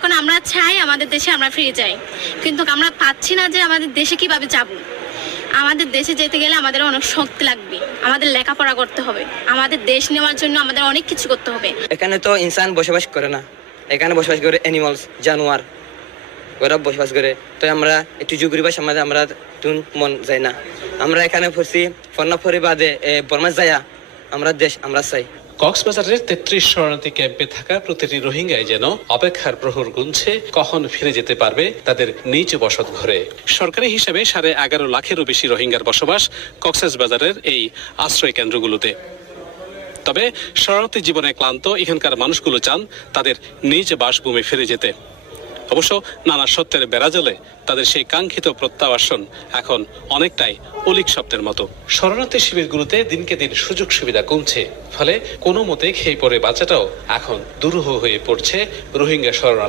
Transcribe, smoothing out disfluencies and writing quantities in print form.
এখন আমরা চাই আমাদের দেশে আমরা ফিরে যাই, কিন্তু আমরা পাচ্ছি না যে আমাদের দেশে কিভাবে যাব। আমাদের দেশে যেতে গেলে আমাদের অনেক শক্তি লাগবে, আমাদের লেখাপড়া করতে হবে, আমাদের দেশ নেওয়ার জন্য আমাদের অনেক কিছু করতে হবে। এখানে তো ইনসান বসবাস করে না, এখানে বসবাস করে অ্যানিমালস, জানোয়ার, ওরা বসবাস করে। তো আমরা একটু জুগুরি ভাষার মধ্যে আমরা তুন মন যায় না। আমরা এখানে পড়ছি ফর্নাফরি বাদে বর্মা যায়া আমরা দেশ আমরা চাই। কক্সবাজারের ৩৩ শরণার্থী ক্যাম্পে থাকা প্রতিটি রোহিঙ্গাই যেন অপেক্ষার প্রহর গুনছে কখন ফিরে যেতে পারবে তাদের নিজ বসত ঘরে। সরকারি হিসেবে 11.5 লাখেরও বেশি রোহিঙ্গার বসবাস কক্সবাজারের এই আশ্রয় কেন্দ্রগুলোতে। তবে শরণার্থী জীবনে ক্লান্ত এখানকার মানুষগুলো চান তাদের নিজ বাসভূমি ফিরে যেতে। অবশ্য নানা সত্যের বেড়াজালে তাদের সেই কাঙ্ক্ষিত প্রত্যাবাসন এখন অনেকটাই অলিক স্বপ্নের মতো। শরণার্থী শিবিরগুলোতে দিনকে দিন সুযোগ সুবিধা কমছে, ফলে কোনো মতে খেয়ে পড়ে বাঁচাটাও এখন দুরূহ হয়ে পড়ছে রোহিঙ্গা শরণার্থী।